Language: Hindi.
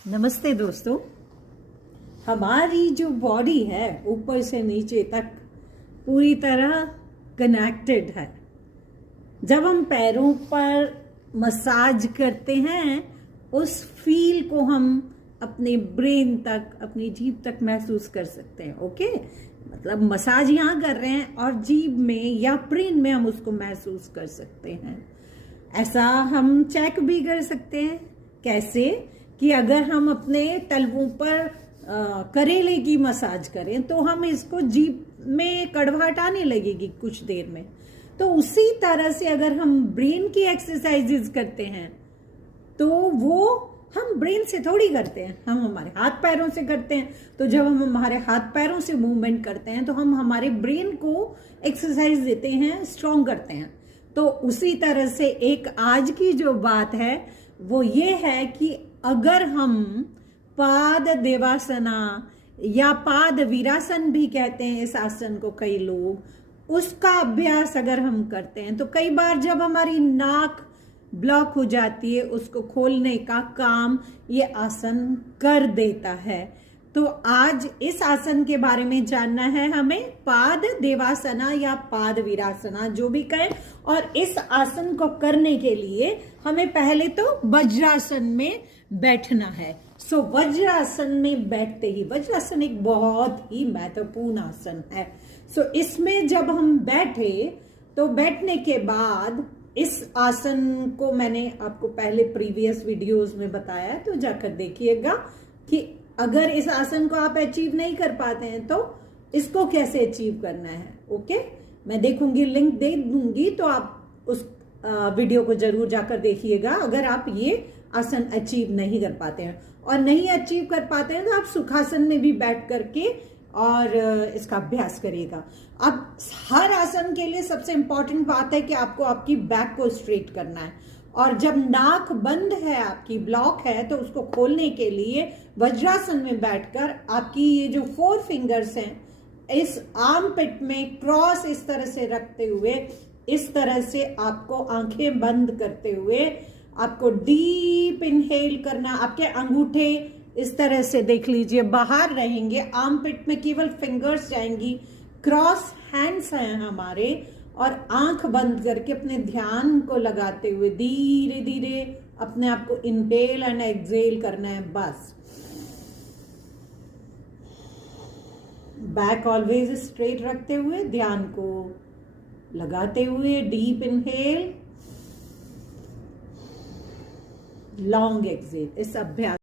नमस्ते दोस्तों। हमारी जो बॉडी है ऊपर से नीचे तक पूरी तरह कनेक्टेड है। जब हम पैरों पर मसाज करते हैं उस फील को हम अपने ब्रेन तक, अपनी जीभ तक महसूस कर सकते हैं। ओके, मतलब मसाज यहाँ कर रहे हैं और जीभ में या ब्रेन में हम उसको महसूस कर सकते हैं। ऐसा हम चेक भी कर सकते हैं। कैसे कि अगर हम अपने तलवों पर करेले की मसाज करें तो हम इसको जीभ में कड़वाहट आने लगेगी कुछ देर में। तो उसी तरह से अगर हम ब्रेन की एक्सरसाइजेज करते हैं तो वो हम ब्रेन से थोड़ी करते हैं, हम हमारे हाथ पैरों से करते हैं। तो जब हम हमारे हाथ पैरों से मूवमेंट करते हैं तो हम हमारे ब्रेन को एक्सरसाइज देते हैं, स्ट्रॉन्ग करते हैं। तो उसी तरह से एक आज की जो बात है वो ये है कि अगर हम पाद देवासना या पाद वीरासन भी कहते हैं इस आसन को कई लोग, उसका अभ्यास अगर हम करते हैं तो कई बार जब हमारी नाक ब्लॉक हो जाती है उसको खोलने का काम ये आसन कर देता है। तो आज इस आसन के बारे में जानना है हमें, पाद देवासना या पाद वीरासना जो भी कहें। और इस आसन को करने के लिए हमें पहले तो वज्रासन में बैठना है। सो वज्रासन में बैठते ही, वज्रासन एक बहुत ही महत्वपूर्ण आसन है। सो इसमें जब हम बैठे तो बैठने के बाद इस आसन को मैंने आपको पहले प्रीवियस वीडियोस में बताया, तो जाकर देखिएगा कि अगर इस आसन को आप अचीव नहीं कर पाते हैं तो इसको कैसे अचीव करना है। ओके, मैं देखूंगी, लिंक दे दूंगी, तो आप उस वीडियो को जरूर जाकर देखिएगा अगर आप ये आसन अचीव नहीं कर पाते हैं। और नहीं अचीव कर पाते हैं तो आप सुखासन में भी बैठ करके और इसका अभ्यास करिएगा। अब हर आसन के लिए सबसे इंपॉर्टेंट बात है कि आपको आपकी बैक को स्ट्रेट करना है। और जब नाक बंद है, आपकी ब्लॉक है, तो उसको खोलने के लिए वज्रासन में बैठकर आपकी ये जो 4 फिंगर्स हैं इस आर्म पिट में क्रॉस इस तरह से रखते हुए, इस तरह से आपको आंखें बंद करते हुए आपको डीप इनहेल करना। आपके अंगूठे इस तरह से देख लीजिए बाहर रहेंगे, आर्म पिट में केवल फिंगर्स जाएंगी, क्रॉस हैंड्स हैं हमारे, और आंख बंद करके अपने ध्यान को लगाते हुए धीरे धीरे अपने आप को इनहेल एंड एक्सहेल करना है। बस बैक ऑलवेज स्ट्रेट रखते हुए, ध्यान को लगाते हुए, डीप इनहेल, लॉन्ग एक्सहेल। इस अभ्यास